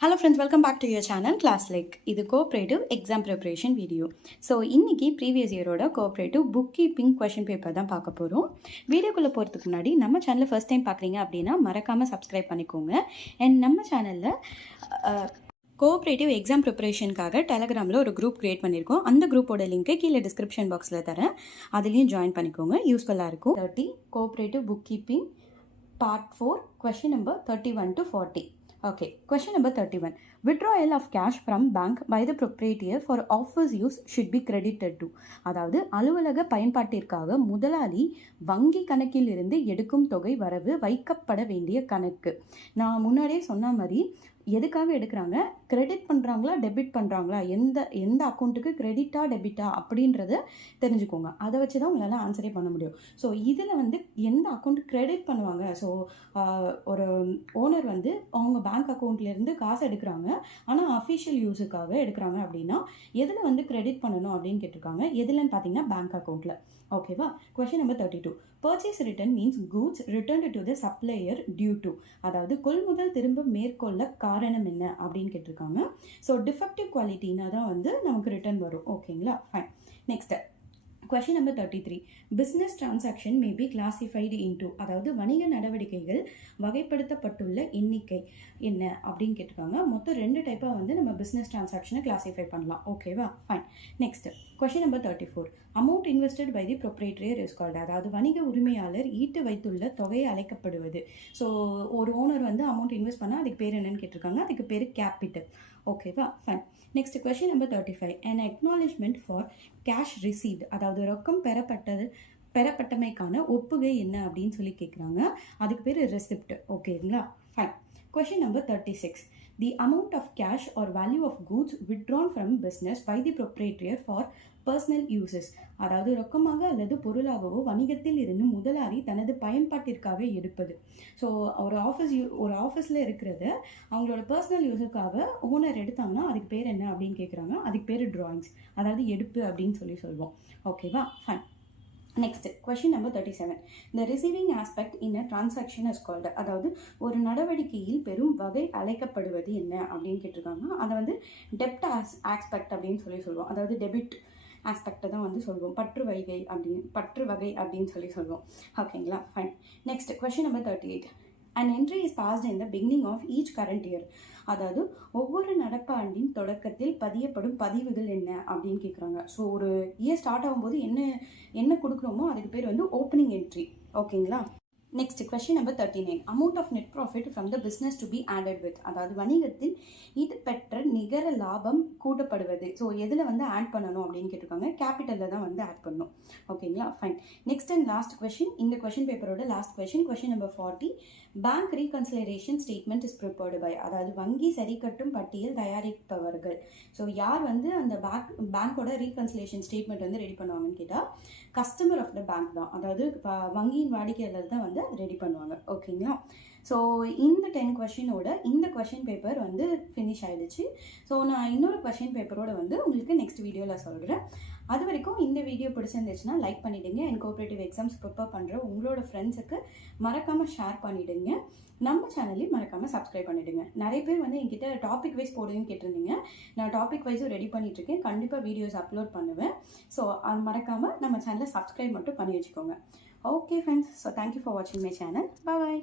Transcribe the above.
Hello friends, welcome back to your channel Class Lake. இது cooperative exam preparation video. So இன்னைக்கு previous year-ஓட cooperative bookkeeping question paper தான் பார்க்க போகிறோம். வீடியோக்குள்ளே போகிறதுக்கு முன்னாடி நம்ம சேனலை ஃபர்ஸ்ட் டைம் பார்க்குறீங்க அப்படின்னா மறக்காமல் சப்ஸ்கிரைப் பண்ணிக்கோங்க. அண்ட் நம்ம சேனலில் கோஆப்ரேட்டிவ் எக்ஸாம் ப்ரிப்பரேஷனுக்காக டெலகிராமில் ஒரு குரூப் க்ரியேட் பண்ணியிருக்கோம். அந்த குரூப்போட லிங்க்கு கீழே டிஸ்கிரிப்ஷன் பாக்ஸில் தரேன், அதுலேயும் ஜாயின் பண்ணிக்கோங்க, யூஸ்ஃபுல்லாக இருக்கும். 30 cooperative book keeping part 4 question number 31 to 40. Okay, question number 31. Withdrawal of cash from bank by the proprietor for office use should be credited to. அதாவது அலுவலக பயன்பாட்டிற்காக முதலாளி வங்கி கணக்கில் இருந்து எடுக்கும் தொகை வரவு வைக்கப்பட வேண்டிய கணக்கு. நான் முன்னாடியே சொன்ன மாதிரி எதுக்காக எடுக்கிறாங்க, கிரெடிட் பண்ணுறாங்களா டெபிட் பண்ணுறாங்களா, எந்த அக்கௌண்ட்டுக்கு கிரெடிட்டா டெபிட்டா அப்படின்றத தெரிஞ்சுக்கோங்க. அதை வச்சு தான் உங்களால் ஆன்சரே பண்ண முடியும். ஸோ இதில் எந்த அக்கௌண்ட் கிரெடிட் பண்ணுவாங்க, ஸோ ஒரு ஓனர் அவங்க பேங்க் அக்கௌண்ட்லேருந்து காசு எடுக்கிறாங்க, ஆனால் அஃபிஷியல் யூஸுக்காக எடுக்கிறாங்க அப்படின்னா எதில் கிரெடிட் பண்ணணும் அப்படின்னு கேட்டிருக்காங்க. எதுலன்னு பார்த்தீங்கன்னா பேங்க் அக்கௌண்ட்டில். ஓகேவா. Question number 32. Purchase return means goods returned to the supplier due to. அதாவது கொள்முதல் திரும்ப மேற்கொள்ள காரணம் என்ன அப்படின்னு கேட்டிருக்காங்க. ஸோ டிஃபெக்டிவ் குவாலிட்டினா தான் நமக்கு ரிட்டர்ன் வரும். ஓகேங்களா, fine. Next question number 33. Business transaction may be classified into. அதாவது வணிக நடவடிக்கைகள் வகைப்படுத்தப்பட்டுள்ள எண்ணிக்கை என்ன அப்படின்னு கேட்டிருக்காங்க. மொத்தம் 2 டைப்பாக நம்ம பிஸ்னஸ் டிரான்சாக்ஷனை கிளாசிஃபை பண்ணலாம். ஓகேவா, fine. Next question number 34. Amount invested by the proprietor is called. அதாவது வணிக உரிமையாளர் ஈட்டு வைத்துள்ள தொகையை அழைக்கப்படுவது. ஸோ ஒரு ஓனர் அமௌண்ட் இன்வெஸ்ட் பண்ணால் அதுக்கு பேர் என்னன்னு கேட்டிருக்காங்க. அதுக்கு பேர் கேபிட்டல். ஓகேவா, fine. Next question number 35. an acknowledgement for cash received. அதாவது ரொக்கம் பெறப்பட்டமைக்கான ஒப்புகை என்ன அப்படின்னு சொல்லி கேட்குறாங்க. அதுக்கு பேர் ரெசிப்ட். ஓகேங்களா, fine. Question number 36. The amount of cash or value of goods withdrawn from business by the proprietor for personal uses. அதாவது ரொக்கமாக அல்லது பொருளாகவோ வணிகத்தில் இருந்து முதலாளி தனது பயன்பாட்டிற்காக எடுப்பது. ஸோ ஒரு ஆஃபீஸில் இருக்கிறத அவங்களோட பர்சனல் யூஸுக்காக ஓனர் எடுத்தாங்கன்னா அதுக்கு பேர் என்ன அப்படின்னு கேட்குறாங்க. அதுக்கு பேர் டிராயிங்ஸ், அதாவது எடுப்பு அப்படின்னு சொல்லுவோம். ஓகேவா, ஃபைன். Next question number 37. இந்த receiving aspect in a transaction is called. அதாவது ஒரு நடவடிக்கையில் பெரும் வகை அழைக்கப்படுவது என்ன அப்படின்னு கேட்டிருக்காங்க. அதை டெப்ட் ஆஸ்பெக்ட் அப்படின்னு சொல்லுவோம். அதாவது டெபிட் ஆஸ்பெக்டை தான் சொல்லுவோம். பற்று வகை அப்படின்னு சொல்லுவோம். ஓகேங்களா, fine. Next question number 38. an entry is passed in the beginning of each current year. அதாவது ஒவ்வொரு நடப்பாண்டின் தொடக்கத்தில் பதியப்படும் பதிவுகள் என்ன அப்படின்னு கேட்குறாங்க. ஸோ ஒரு இயர் ஸ்டார்ட் ஆகும்போது என்ன கொடுக்குறோமோ அதுக்கு பேர் ஓப்பனிங் என்ட்ரி. ஓகேங்களா. Next question number 39. Amount of net profit from the business to be added with. அதாவது வணிகத்தில் இது பெற்ற நிகர லாபம் கூட்டப்படுவது. ஸோ எதில் ஆட் பண்ணணும் அப்படின்னு கேட்டிருக்காங்க. கேபிட்டலில் தான் ஆட் பண்ணணும். ஓகேங்களா, fine. Next and last question, இந்த கொஸ்டின் பேப்பரோட last question number 40. Bank reconciliation statement is prepared by. அதாவது வங்கி சரிக்கட்டும் பட்டியல் தயாரிப்பவர்கள். ஸோ யார் அந்த பேங்க்கோட ரீகன்சிலேஷன் ஸ்டேட்மெண்ட் ரெடி பண்ணுவாங்கன்னு கேட்டால் கஸ்டமர் ஆஃப் த பேங்க் தான். அதாவது வங்கியின் வாடிக்கையாளர் தான் ரெடி பண்ணுவாங்க. ஓகேங்களா. ஸோ இந்த 10 கொஸ்டினோட இந்த கொஸ்டின் பேப்பர் ஃபினிஷ் ஆகிடுச்சு. ஸோ நான் இன்னொரு கொஸ்டின் பேப்பரோட உங்களுக்கு நெக்ஸ்ட் வீடியோவில் சொல்கிறேன். அது வரைக்கும் இந்த வீடியோ பிடிச்சிருந்துச்சுன்னா லைக் பண்ணிவிடுங்க. அண்ட் கோஆப்ரேட்டிவ் எக்ஸாம்ஸ் ப்ரிப்பேர் பண்ணுற உங்களோட ஃப்ரெண்ட்ஸுக்கு மறக்காமல் ஷேர் பண்ணிவிடுங்க. நம்ம சேனலையும் மறக்காமல் சப்ஸ்கிரைப் பண்ணிவிடுங்க. நிறைய பேர் என்கிட்ட டாபிக் வைஸ் போடுங்கன்னு கேட்டிருந்தீங்க. நான் டாபிக் வைஸும் ரெடி பண்ணிகிட்ருக்கேன். கண்டிப்பாக வீடியோஸ் அப்லோட் பண்ணுவேன். ஸோ அது மறக்காமல் நம்ம சேனலை சப்ஸ்கிரைப் மட்டும் பண்ணி வச்சுக்கோங்க. Okay friends, so thank you for watching my channel. Bye bye.